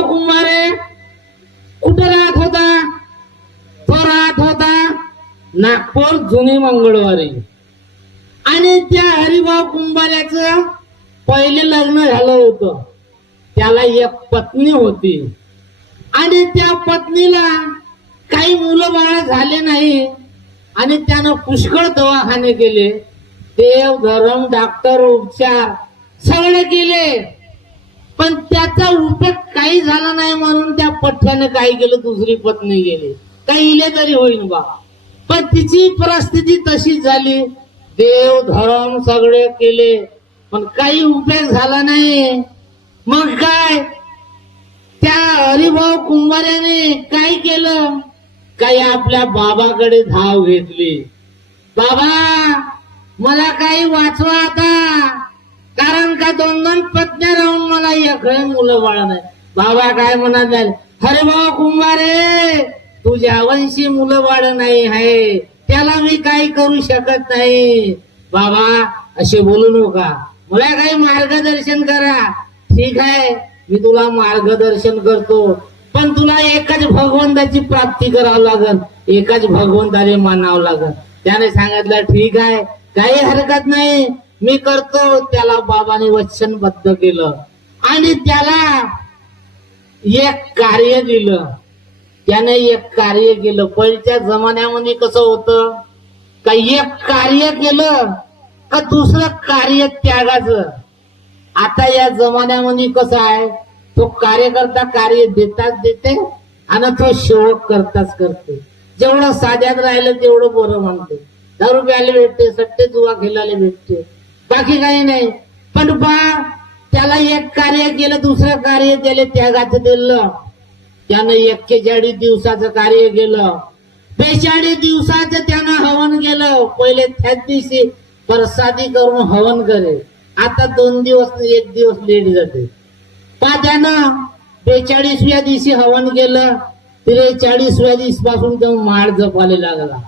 हरिभाऊ कुंभारे कुठं राहत होता? तो राहत होता नागपूर जुनी मंगळवारी. आणि त्या हरिभाऊ कुंभाऱ्याचं पहिले लग्न झालं होतं. त्याला एक पत्नी होती आणि त्या पत्नीला काही मुलं बाळ झाले नाही आणि त्यानं पुष्कळ दवाखाने केले. देव धर्म डॉक्टर उपचार सगळे केले, पण त्याचा उपयोग काही झाला नाही. म्हणून त्या पठ्याने काय केलं, दुसरी पत्नी गेली. काही इले तरी होईल बा, पण तिची परिस्थिती तशीच झाली. देव धर्म सगळे केले पण काही उपयोग झाला नाही. मग काय त्या हरिभाऊ कुंभाऱ्याने काय केलं, काही आपल्या बाबाकडे धाव घेतली. बाबा मला काही वाचवा आता, कारण का 2-2 पत्न्या राहून मला एकही मुलं बाळ नाही. बाबा काय म्हणत आहे, हरिभाऊ कुंभारे तुझ्या वंशी मुलं बाळ नाही आहे, त्याला मी काही करू शकत नाही. बाबा असे बोलू नका, मला काही मार्गदर्शन करा. ठीक आहे मी तुला मार्गदर्शन करतो, पण तुला एकाच भगवंताची प्राप्ती करावं लागल, एकाच भगवंताने मानावं लागल. त्याने सांगितलं ठीक आहे काही हरकत नाही मी करतो. त्याला बाबाने वचनबद्ध केलं आणि त्याला एक कार्य दिलं. त्याने एक कार्य केलं. पहिल्या जमान्यामध्ये कसं होतं का एक कार्य केलं का दुसरं कार्य त्यागाचं. आता या जमान्यामध्ये कसं आहे, तो कार्यकर्ता कार्य देताच देते आणि तो सेवक करताच करते. जेवढं साध्यात राहिलं तेवढं बरं म्हणते. दारू प्यायला भेटते, सट्टे जुवा खेळायला भेटते, बाकी काही नाही. पण बा त्याला एक कार्य केलं, दुसरं कार्य त्याला त्यागाचं दिलं. त्यानं 41 दिवसाचं कार्य केलं. 42 दिवसाचं त्यानं हवन केलं. पहिले त्याच दिवशी प्रसादी करून हवन करे. आता 2 दिवस 1 दिवस लेट जाते. त्यानं 42व्या दिवशी हवन केलं. 43व्या दिवशी पासून तो माळ जपायला लागला.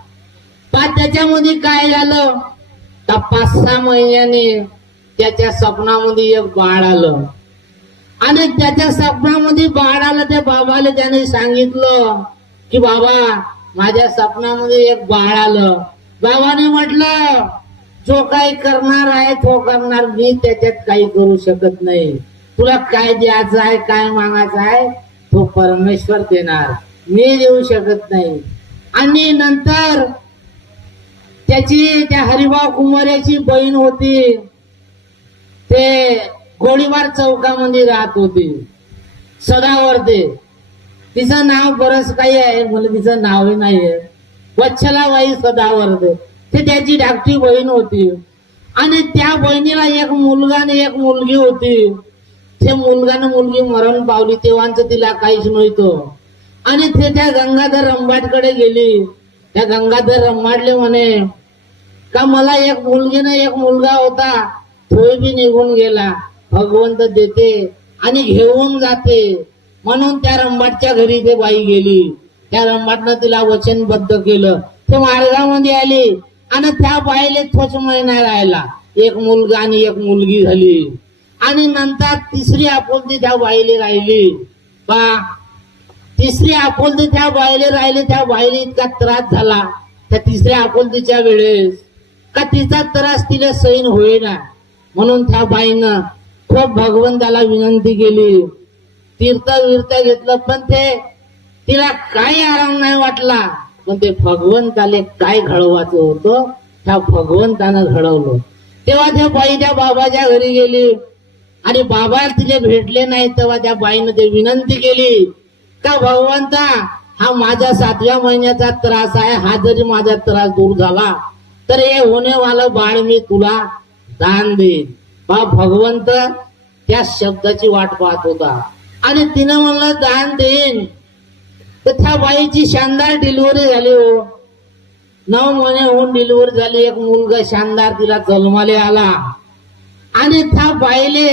त्याच्यामध्ये काय झालं, 5-6 महिन्याने त्याच्या स्वप्नामध्ये एक बाळ आलं आणि त्याच्या स्वप्नामध्ये बाळ आलं. त्या बाबाला त्याने सांगितलं की बाबा माझ्या स्वप्नामध्ये एक बाळ आलं. बाबाने म्हटलं जो काही करणार आहे तो करणार, मी त्याच्यात काही करू शकत नाही. तुला काय द्यायचं आहे काय मागायचं आहे तो परमेश्वर देणार, मी देऊ शकत नाही. आणि नंतर त्या हरिभाऊ कुंभाऱ्याची बहीण होती, ते गोळीबार चौकामध्ये राहत होती सदावर्ते. तिचं नाव बरंच काही आहे, मला तिचं नावही नाहीये. वत्सलाबाई सदावर्ते ते त्याची धाकटी बहीण होती. आणि त्या बहिणीला एक मुलगा आणि एक मुलगी होती. ते मुलगाने मुलगी मरण पावली तेव्हाच तिला काहीच नव्हतं. आणि ते त्या गंगाधर रंभाटकडे गेली. त्या गंगाधर रंभाटले म्हणे का मला एक मुलगी ना एक मुलगा होता, तोही बी निघून गेला. भगवंत देते आणि घेऊन जाते. म्हणून त्या रंभाटच्या घरी ते बाई गेली. त्या रंभाटनं तिला वचनबद्ध केलं. ते मार्गामध्ये आली आणि त्या बाईले तोच महिना राहिला. एक मुलगा आणि एक मुलगी झाली. आणि नंतर तिसरी आपुलती त्या बाईले राहिली. तिसरी आपुलती त्या बाईले राहिली. त्या बाईले इतका त्रास झाला त्या तिसऱ्या आपुलतीच्या वेळेस का तिचा त्रास तिला सहन होईना. म्हणून त्या बाईनं खूप भगवंताला विनंती केली, तीर्थ विर्थ घेतलं, पण ते तिला काही आराम नाही वाटला. पण ते भगवंताले काय घडवायचं होतं त्या भगवंतानं घडवलं. तेव्हा त्या बाई त्या बाबाच्या घरी गेली आणि बाबा तिला भेटले नाही. तेव्हा त्या बाईनं ते विनंती केली का भगवंता हा माझा 7व्या महिन्याचा त्रास आहे, हा जरी माझा त्रास दूर झाला तर हे होणेवाला बाळ मी तुला दान देईन. भगवंत त्या शब्दाची वाट पाहत होता आणि तिनं म्हणलं दान देईन. तर त्या बाईची शानदार डिलिव्हरी झाली. 9 महिने होऊन डिलिव्हरी झाली. एक मुलगा शानदार तिला जन्माले आला. आणि त्या बाईले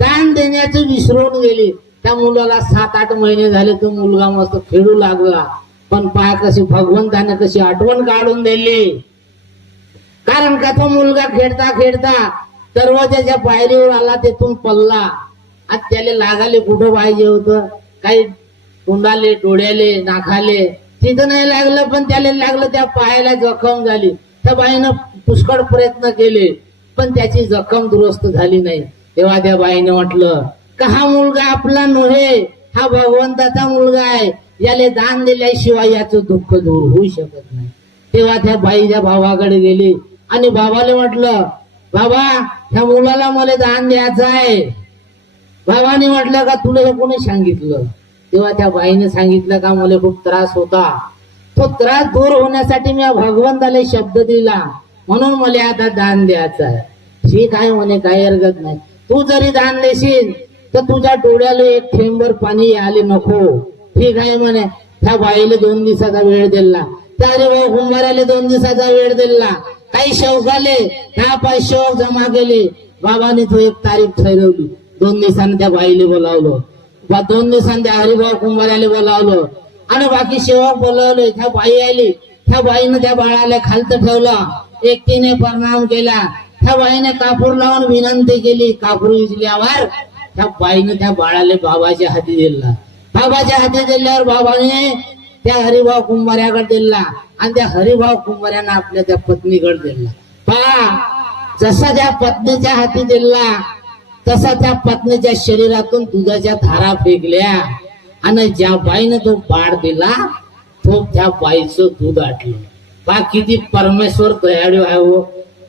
दान देण्याचं विसरून गेली. त्या मुलाला 7-8 महिने झाले. तो मुलगा मस्त खेळू लागला. पण पहा कशी भगवंताने कशी आठवण काढून दिली. कारण का तो मुलगा खेळता खेळता दरवाजाच्या पायरीवर आला, तेथून पडला. आज त्याला लागाले कुठं पाहिजे होतं काही तोंडाले डोळ्याले नाकाले तिथं नाही लागलं, पण त्याला लागलं, त्या पायाला जखम झाली. त्या बाईनं पुष्कळ प्रयत्न केले पण त्याची जखम दुरुस्त झाली नाही. तेव्हा त्या बाईने म्हटलं का हा मुलगा आपला नव्हे, हा भगवंताचा मुलगा आहे, याले दान दिल्याशिवाय याचं दुःख दूर होऊ शकत नाही. तेव्हा त्या बाईच्या भावाकडे गेली आणि बाबाला म्हटलं बाबा ह्या मुलाला मला दान द्यायचं आहे. बाबाने म्हटलं का तुला हे कोणी सांगितलं? तेव्हा त्या बाईने सांगितलं का मला खूप त्रास होता, तो त्रास दूर होण्यासाठी मी भगवंताला शब्द दिला म्हणून मला आता दान द्यायचं आहे. ठीक आहे म्हणे, काही हरकत नाही. तू जरी दान देशील तर तुझ्या डोळ्याला एक थेंबर पाणी आले नको. ठीक आहे म्हणे. त्या बाईला 2 दिवसाचा वेळ दिला, त्या हरिभाऊ कुंभाराला 2 दिवसाचा वेळ दिला. काही शौकाले 10-5 शौक जमा केले. बाबाने तो एक तारीख ठरवली. 2 दिवसांनी त्या बाईला बोलावलं, 2 दिवसांनी त्या हरिभाऊ कुंभाराला बोलावलं आणि बाकी सेवक बोलावले. त्या बाई आली. त्या बाईनं त्या बाळाला खालतं ठेवलं, एकटीने प्रणाम केला. त्या बाईने कापूर लावून विनंती केली. कापूर विजल्यावर त्या बाईनं त्या बाळाला बाबाच्या हाती दिला. बाबाच्या हाती दिल्यावर बाबाने त्या हरिभाऊ कुंभाऱ्याकडे दिला आणि त्या हरिभाऊ कुंभाऱ्यानं आपल्या त्या पत्नीकडे दिला. पहा, जसा त्या पत्नीच्या हाती दिला तसा त्या पत्नीच्या शरीरातून दुधाच्या धारा फेकल्या आणि ज्या बाईनं तो बाळ दिला तो त्या बाईचं दूध आटलं. पहा किती परमेश्वर दयाळू आहे हो.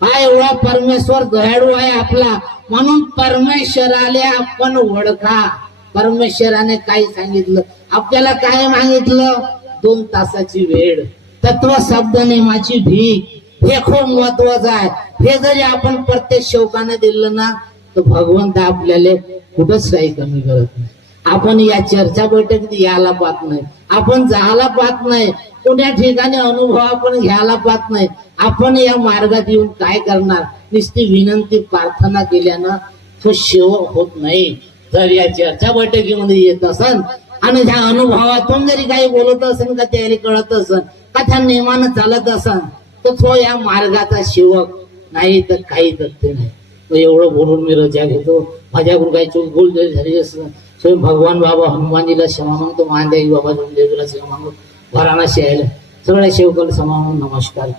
हा एवढा परमेश्वर दयाळू आहे आपला, म्हणून परमेश्वराले आपण ओळखा. परमेश्वराने काय सांगितलं आपल्याला? काय मागितलं? 2 तासाची वेळ, तत्व शब्द नेमाची भीक, हे खूप महत्वाचं आहे. हे जरी आपण प्रत्येक शौकाने दिलं ना तर भगवंत आपल्याला कुठंच काही कमी करत नाही. आपण या चर्चा बैठकीत यायला पाहत नाही, आपण जायला पाहत नाही, कोण्या ठिकाणी अनुभव आपण घ्यायला पाहत नाही. आपण या मार्गात येऊन काय करणार? नुसती विनंती प्रार्थना केल्यानं तो सेवक होत नाही. जर या चर्चा बैठकीमध्ये येत असन आणि त्या अनुभवातून जरी काही बोलत असेल का त्याला कळत असन का त्या नियमानं चालत असन तर तो या मार्गाचा सेवक नाही तर काही तथ्य नाही. तो एवढं बोलून मी रजा घेतो. माझ्याकडून काही चूक भूल जरी झाली असं स्वयं भगवान बाबा हनुमानजीला क्षमा मागतो, महादेवी बाबा देवीला क्षमा मागतो, वाराणसी यायला सगळ्या सेवकाला क्षमा मागून नमस्कार.